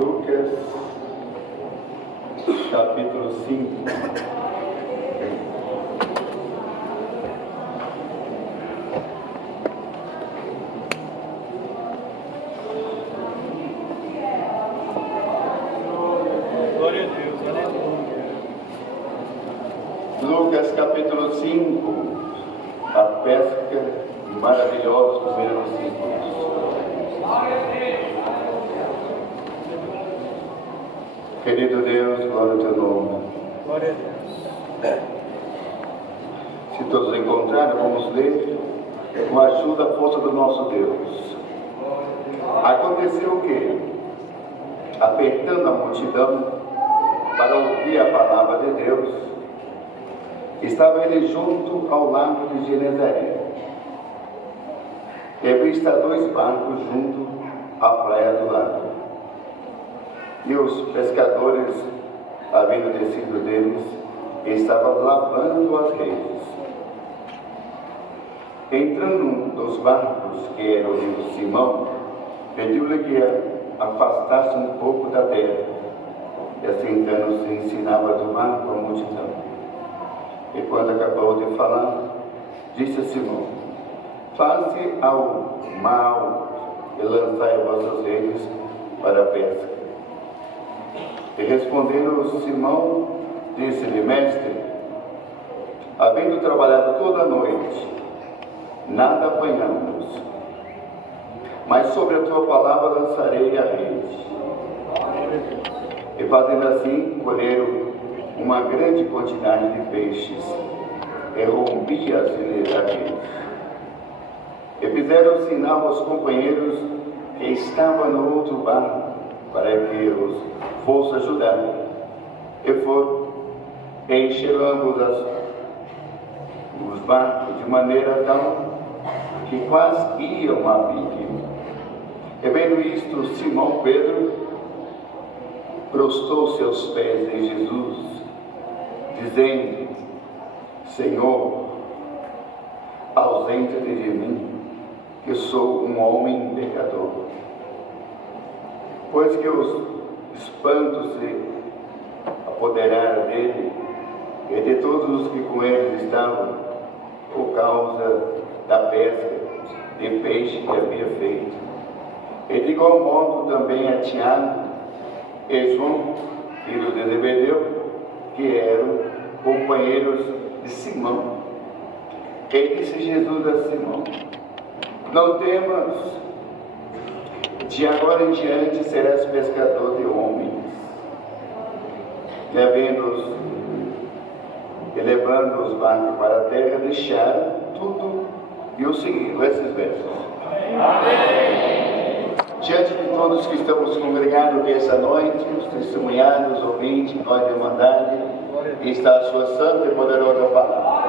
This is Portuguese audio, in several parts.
Lucas, capítulo 5. Glória a Deus, aleluia. Lucas, capítulo 5, a pesca maravilhosa dos versículos. Querido Deus, glória ao teu nome. Glória a Deus. Se todos encontraram, vamos ler com a ajuda, a força do nosso Deus. Aconteceu o quê? Apertando a multidão para ouvir a palavra de Deus, estava ele junto ao lago de Genezaré. E vista 2 barcos junto à praia do lago. E os pescadores, havendo descido deles, estavam lavando as redes. Entrando um dos barcos, que era o de Simão, pediu-lhe que afastasse um pouco da terra, e assentando-se ensinava do barco a multidão. E quando acabou de falar, disse a Simão: faze ao mal e lançai as vossas redes para a pesca. E respondendo Simão, disse-lhe: mestre, havendo trabalhado toda a noite, nada apanhamos, mas sobre a tua palavra lançarei a rede. E fazendo assim, colheram uma grande quantidade de peixes, e rompia-se a rede. E fizeram sinal aos companheiros que estavam no outro barco, para que os fosse ajudar. E foram, e encheram ambos os barcos, de maneira tal que quase iam a pique. E vendo isto, Simão Pedro prostou-se aos pés de Jesus, dizendo: Senhor, ausenta-te de mim, que sou um homem pecador. Pois que os espantos se apoderaram dele e de todos os que com eles estavam, por causa da pesca de peixe que havia feito. E de igual modo também a Tiago e João, filho de Zebedeu, que eram companheiros de Simão. E disse Jesus a Simão: não temas, de agora em diante serás pescador de homens. E levando os barcos para a terra, deixaram tudo e o seguiram. Esses versos. Amém. Diante de todos que estamos congregados aqui essa noite, os testemunhados, os ouvintes, nós de Irmandade, está a sua santa e poderosa palavra.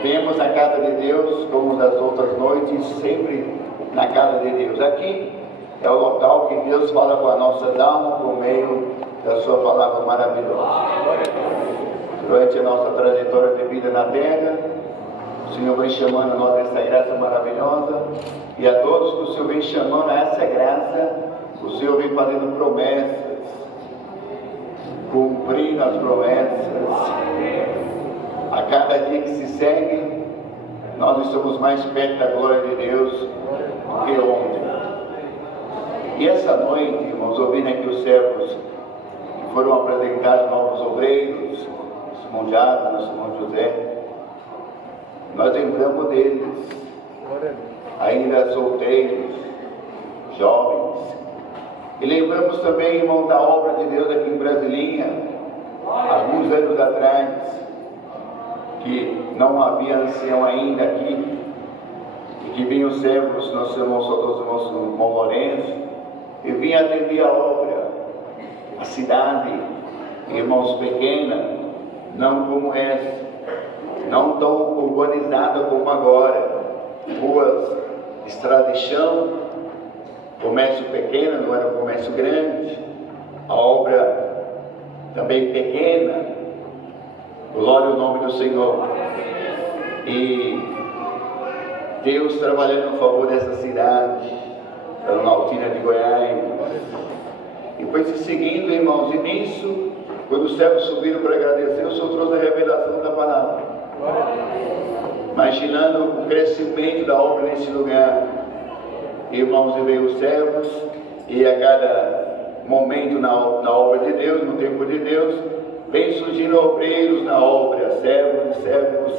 Viemos na casa de Deus, como das outras noites, sempre na casa de Deus. Aqui é o local que Deus fala com a nossa alma por meio da sua palavra maravilhosa. Durante a nossa trajetória de vida na terra, o Senhor vem chamando nós a essa graça maravilhosa, e a todos que o Senhor vem chamando a essa graça, o Senhor vem fazendo promessas, cumprindo as promessas. A cada dia que se segue, nós estamos mais perto da glória de Deus do que ontem. E essa noite, irmãos, ouvindo aqui os servos que foram apresentados, novos obreiros, Simão Diácono, Simão José, nós lembramos deles, ainda solteiros, jovens. E lembramos também, irmão, da obra de Deus aqui em Brasilinha, alguns anos atrás, que não havia ancião ainda aqui, e que vinham os servos, nosso irmão saudoso, nosso irmão Lourenço, e vinha atender a obra, a cidade, irmãos, pequena, não como essa, não tão urbanizada como agora, ruas, estrada de chão, comércio pequeno, não era um comércio grande, a obra também pequena. Glória ao nome do Senhor. E Deus trabalhando a favor dessa cidade, Planaltina de Goiás, foi se seguindo, irmãos, e nisso, quando os servos subiram para agradecer, o Senhor trouxe a revelação da palavra. Imaginando o crescimento da obra nesse lugar, irmãos, e veio os servos, e a cada momento na obra de Deus, no tempo de Deus, vem surgindo obreiros na obra, servos e servos,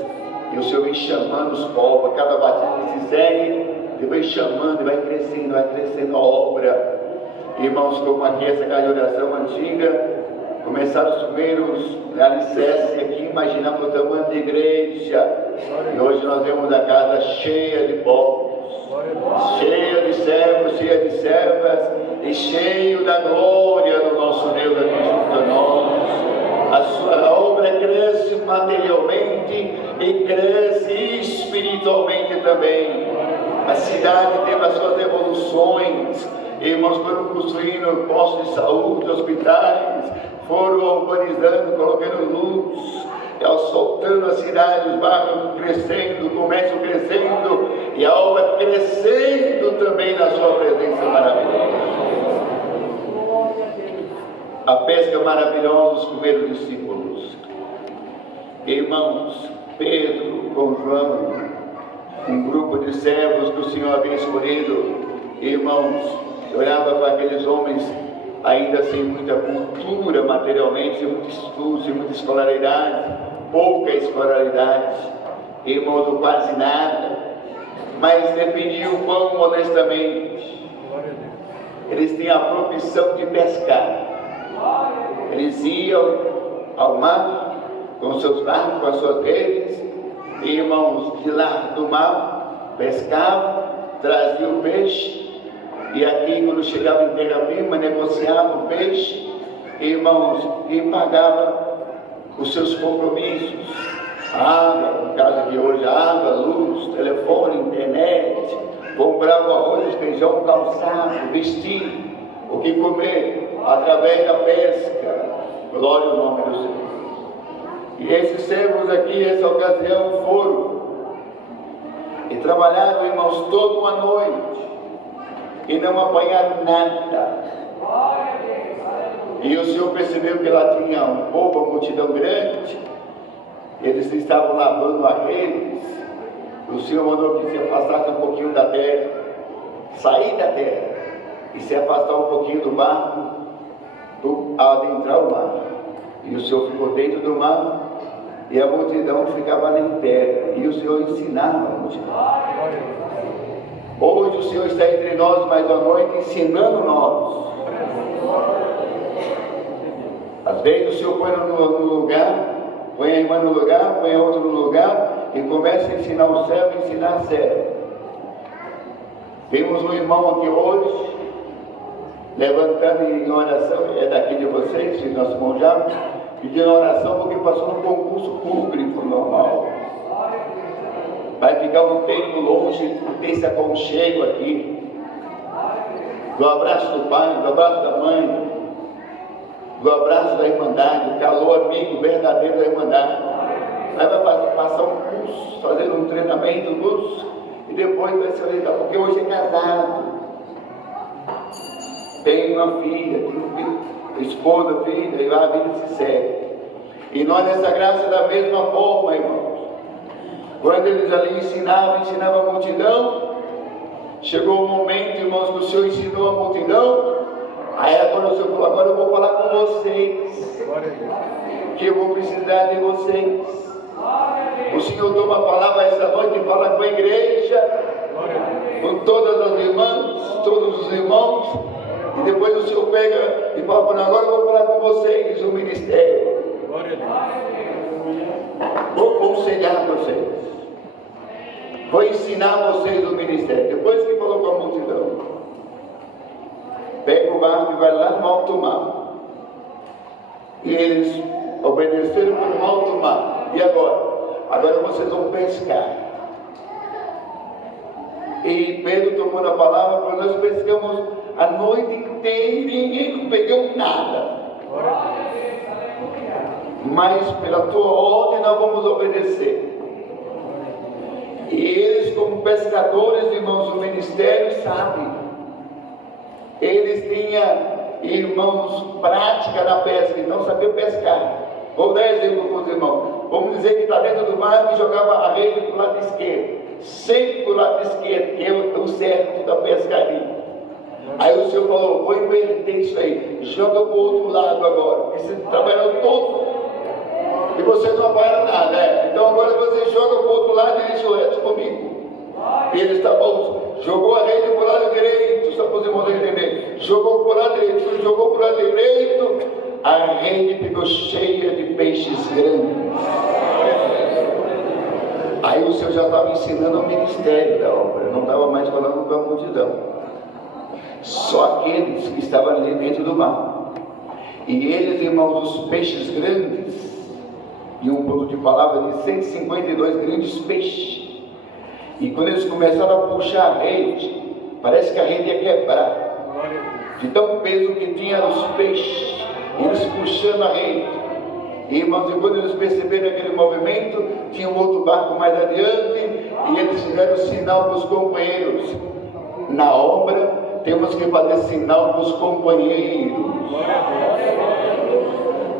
e o Senhor vem chamando os povos, a cada batida que se segue, Ele vai chamando, e vai crescendo a obra. Irmãos, como aqui essa casa de oração antiga, começaram os primeiros alicerces aqui, imaginamos o tamanho da igreja, e hoje nós vemos a casa cheia de povos, cheia de servos, cheia de servas, e cheio da glória do nosso Deus aqui junto a nós. A obra cresce materialmente e cresce espiritualmente também. A cidade teve as suas evoluções. Irmãos, foram construindo postos de saúde, hospitais, foram urbanizando, colocando luz, assaltando a cidade, os bairros crescendo, o comércio crescendo, e a obra crescendo também na sua presença maravilhosa. A pesca maravilhosa dos primeiros discípulos. Irmãos, Pedro com João, um grupo de servos que o Senhor havia escolhido, irmãos, olhava para aqueles homens ainda sem muita cultura materialmente, sem muito estudo, sem muita escolaridade, pouca escolaridade, irmãos, ou quase nada, mas dependiam o pão honestamente. Eles tinham a profissão de pescar. Eles iam ao mar com seus barcos, com as suas redes, irmãos, de lá do mar, pescavam, traziam o peixe, e aqui quando chegava em terra firme, negociava o peixe, irmãos, e pagava os seus compromissos, água, no caso de hoje, água, luz, telefone, internet, comprava arroz, feijão, calçado, vestido, o que comer, através da pesca. Glória ao nome do Senhor. E esses servos aqui, essa ocasião, foram e trabalharam, irmãos, toda uma noite e não apanharam nada. E o Senhor percebeu que lá tinha um povo, uma multidão grande. Eles estavam lavando as redes. O Senhor mandou que se afastasse um pouquinho da terra, sair da terra e se afastar um pouquinho do barco, adentrar o mar. E o Senhor ficou dentro do mar e a multidão ficava lá em terra, e o Senhor ensinava a multidão. Hoje o Senhor está entre nós mais uma noite, ensinando nós. Às vezes o Senhor põe no lugar, põe a irmã no lugar, põe a outra no lugar, e começa a ensinar o céu e ensinar a serva. Temos um irmão aqui hoje, levantando em oração, é daqui de vocês, de nosso irmão já, pedindo oração porque passou no concurso público normal. Vai ficar um tempo longe desse aconchego aqui, do abraço do pai, do abraço da mãe, do abraço da irmandade, o calor amigo verdadeiro da irmandade. Aí vai passar um curso, fazer um treinamento, um curso, e depois vai ser legal, porque hoje é casado, tem uma filha, tem um filho, esposa, filha, e lá a vida se segue. E nós nessa graça da mesma forma, irmãos. Quando eles ali ensinavam a multidão, chegou o momento, irmãos, que o Senhor ensinou a multidão. Aí agora o Senhor falou, agora eu vou falar com vocês, que eu vou precisar de vocês. O Senhor toma a palavra essa noite e fala com a igreja, com todas as irmãs, todos os irmãos, e depois o Senhor pega e fala, agora eu vou falar com vocês, o ministério. Vou aconselhar vocês, vou ensinar vocês o ministério. Depois que falou com a multidão, pega o barco e vai lá no alto mar. E eles obedeceram para o alto mar. E agora? Agora vocês vão pescar. E Pedro tomou a palavra, para nós pescamos a noite inteira e ninguém não pegou nada. Mas pela tua ordem nós vamos obedecer. E eles, como pescadores, irmãos, do ministério, sabem. Eles tinham irmãos, prática na pesca, então sabia pescar. Vou dar exemplo para os irmãos. Vamos dizer que está dentro do mar e jogava a rede para o lado esquerdo, sempre para o lado esquerdo, que é o certo da pescaria. Aí o Senhor falou, vou inverter isso aí, joga para o outro lado agora, porque você trabalhou todo e você não trabalha nada, né? Então agora você joga para o outro lado e diz o resto comigo. E ele está bom, jogou a rede para o lado direito, só para os irmãos entenderem, jogou para o lado direito, jogou para o lado direito, a rede ficou cheia de peixes grandes. Aí o Senhor já estava ensinando o ministério da obra, não estava mais falando com a multidão. Só aqueles que estavam ali dentro do mar. E eles, irmãos, os peixes grandes, e um ponto de palavra de 152 grandes peixes. E quando eles começaram a puxar a rede, parece que a rede ia quebrar, de tão peso que tinha os peixes, eles puxando a rede. E, irmãos, e quando eles perceberam aquele movimento, tinha um outro barco mais adiante, e eles fizeram sinal para os companheiros. Na obra, temos que fazer sinal para os companheiros.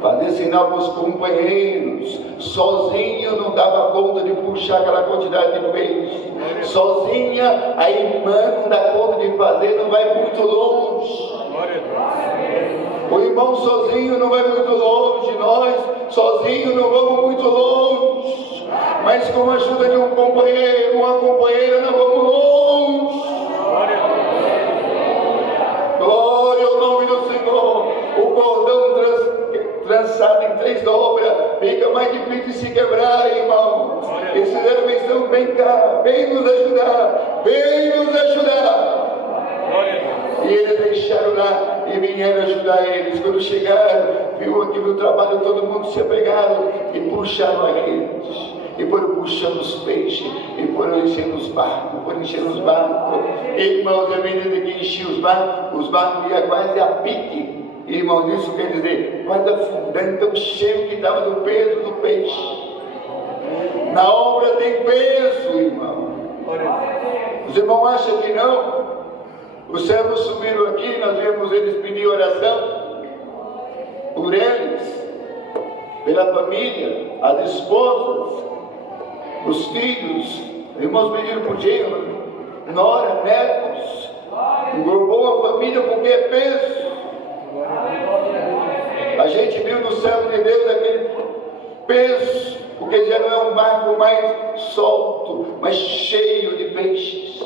Fazer sinal para os companheiros. Sozinho não dava conta de puxar aquela quantidade de peixe. Sozinha a irmã não dá conta de fazer, não vai muito longe. O irmão sozinho não vai muito longe, nós sozinhos não vamos muito longe. Mas com a ajuda de um companheiro, uma companheira, nós vamos longe. Glória ao nome do Senhor. O cordão trançado em 3 dobras fica mais difícil de se quebrar, irmão. Eles fizeram menção, vem cá, vem nos ajudar, vem nos ajudar. E eles deixaram lá e vieram ajudar eles. Quando chegaram, viu aquilo no trabalho, todo mundo se apegaram e puxaram a rede. E foram puxando os peixes, e foram enchendo os barcos, Irmãos, à medida que enchiam os barcos iam quase a pique. Irmãos, isso quer dizer, quase afundando, tão cheio que estava do peso do peixe. Na obra tem peso, irmão. Os irmãos acham que não? Os servos subiram aqui, nós vemos eles pedir oração por eles, pela família, as esposas, os filhos. Irmãos pediram por genro, nora, netos, englobou a família porque é peso. A gente viu no servo de Deus aquele peso, porque já não é um barco mais solto, mas cheio de peixes.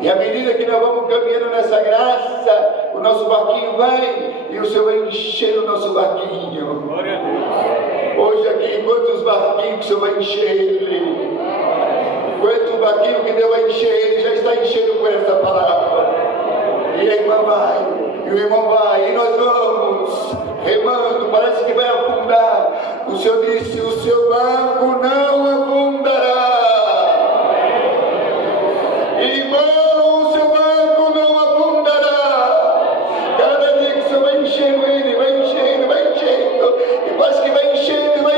E à medida que nós vamos caminhando nessa graça, o nosso barquinho vai, e o Senhor vai encher o nosso barquinho. Hoje aqui, quantos barquinhos que o Senhor vai encher ele? Quanto barquinho que Deus vai encher ele, já está enchendo com essa palavra. E a irmã vai, e o irmão vai, e nós vamos remando, parece que vai afundar. O Senhor disse, o seu barco não afundará. Irmão, o seu barco não afundará. Cada dia que o Senhor vai enchendo ele, vai enchendo, e quase que vai enchendo,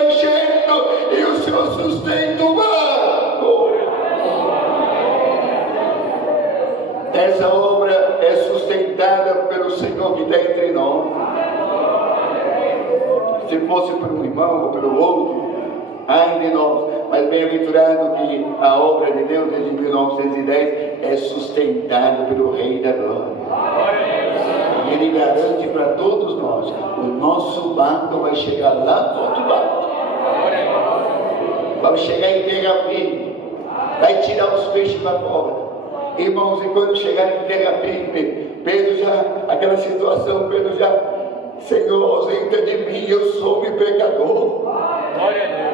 e o Senhor sustenta o barco. Essa obra é sustentada pelo Senhor que está entre nós. Se fosse por um irmão ou pelo outro, ai de nós. Mas bem-aventurado que a obra de Deus desde 1910 é sustentada pelo Rei da Glória. E Ele garante para todos nós, o nosso barco vai chegar lá do outro lado. Vai chegar em terra firme, vai tirar os peixes para fora. Irmãos, e quando chegar em terra firme, Pedro já, aquela situação, Pedro já, Senhor, ausenta de mim, eu sou um pecador. Glória a Deus.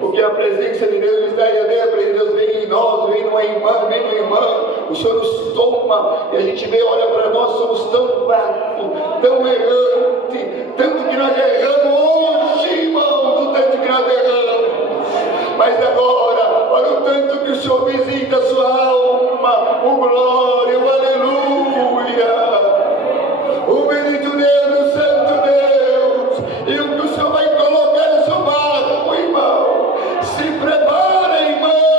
Porque a presença de Deus está aí, a presença de Deus vem em nós, vem numa irmã, vem no irmão. O Senhor nos toma e a gente vê, olha para nós, somos tão fracos, tão errantes, tanto que nós erramos hoje, irmãos, o tanto que nós erramos. Mas agora, olha o tanto que o Senhor visita a sua alma, o glória, o aleluia, o bendito Deus, o santo Deus, e o que o Senhor vai colocar no seu barco, irmão. Se prepara, irmão,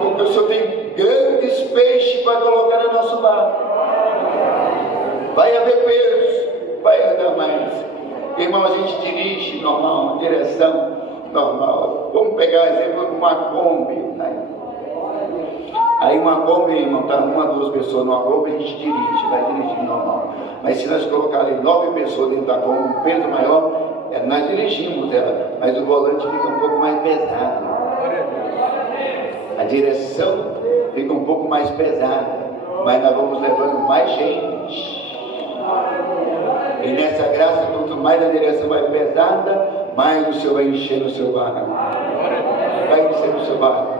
porque o Senhor tem grandes peixes para colocar no nosso lar. Vai haver peso, vai andar mais. Irmão, a gente dirige normal, direção normal. Vamos pegar o exemplo de uma Kombi, né? Aí uma Kombi, irmão, está uma, duas pessoas numa Kombi, a gente dirige, vai dirigir normal. Mas se nós colocarmos 9 pessoas dentro da Kombi, um peso maior, nós dirigimos ela, mas o volante fica um pouco mais pesado. A direção fica um pouco mais pesada, mas nós vamos levando mais gente. E nessa graça, quanto mais a direção vai pesada, mais o Senhor vai encher o seu barco. Vai encher o seu barco.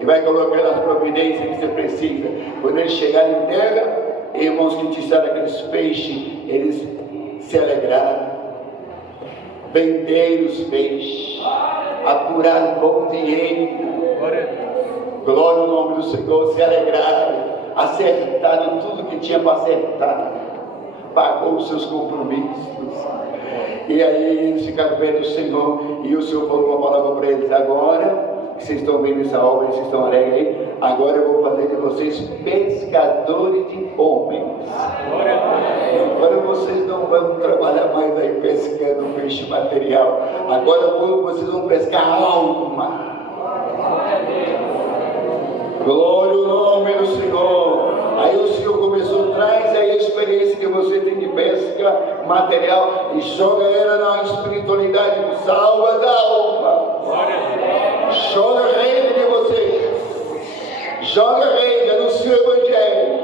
E vai colocando as providências que você precisa. Quando eles chegarem em terra, irmãos que tissaram aqueles peixes, eles se alegraram. Venderam os peixes, apuraram bom dinheiro. Glória ao nome do Senhor, se alegraram, acertaram tudo que tinha para acertar. Pagou os seus compromissos. E aí eles ficaram perto do Senhor. E o Senhor falou uma palavra para eles: agora que vocês estão vendo essa obra, vocês estão alegres aí, agora eu vou fazer de vocês pescadores de homens. Agora vocês não vão trabalhar mais aí pescando peixe material. Agora vocês vão pescar alma. Glória ao nome do Senhor. Aí o Senhor começou, traz aí a experiência que você tem de pesca material e joga ela na espiritualidade, salva a alma. Joga a rede de vocês. Joga a rede, anuncia o Evangelho,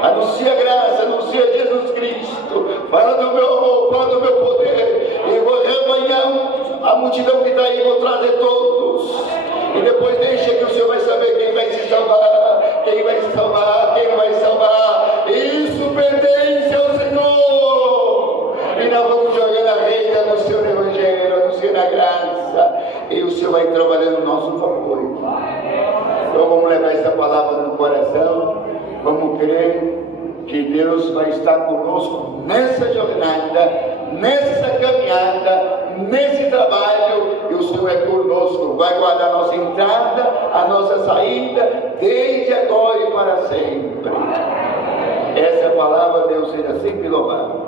anuncia a graça, anuncia Jesus Cristo. Fala do meu amor, fala do meu poder. E vou rebanhar a multidão que está aí, vou trazer todos. E depois deixa que o Senhor vai saber quem vai se salvar, quem vai se salvar, quem não vai se salvar. Isso pertence ao Senhor. E nós vamos jogar na rede, anunciando o Evangelho, anunciando a graça. E o Senhor vai trabalhando no nosso favor. Então vamos levar essa palavra no coração. Vamos crer que Deus vai estar conosco nessa jornada, nessa caminhada, nesse trabalho, e o Senhor é conosco, vai guardar a nossa entrada, a nossa saída, desde agora e para sempre. Essa palavra, Deus seja sempre louvado.